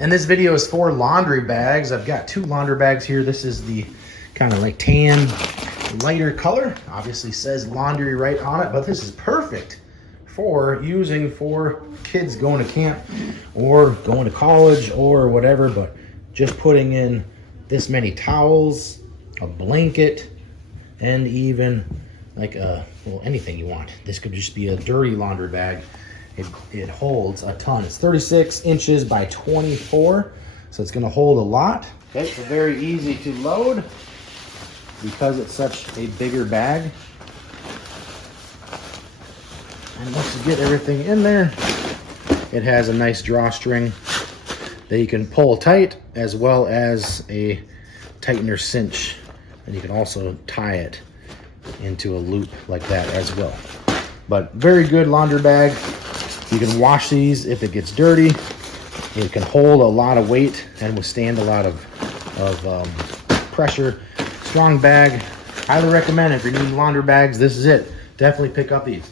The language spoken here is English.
And this video is for laundry bags. I've got 2 laundry bags here. This is the kind of like tan, lighter color. Obviously says laundry right on it, but this is perfect for using for kids going to camp or going to college or whatever. But just putting in this many towels, a blanket, and even like well, anything you want. This could just be a dirty laundry bag. It holds a ton. It's 36 inches by 24, so it's going to hold a lot. Okay, it's very easy to load because it's such a bigger bag. And once you get everything in there, it has a nice drawstring that you can pull tight, as well as a tightener cinch, and you can also tie it into a loop like that as well. But very good laundry bag. You can wash these if it gets dirty. It can hold a lot of weight and withstand a lot of pressure. Strong bag. Highly recommend if you're needing laundry bags, this is it. Definitely pick up these.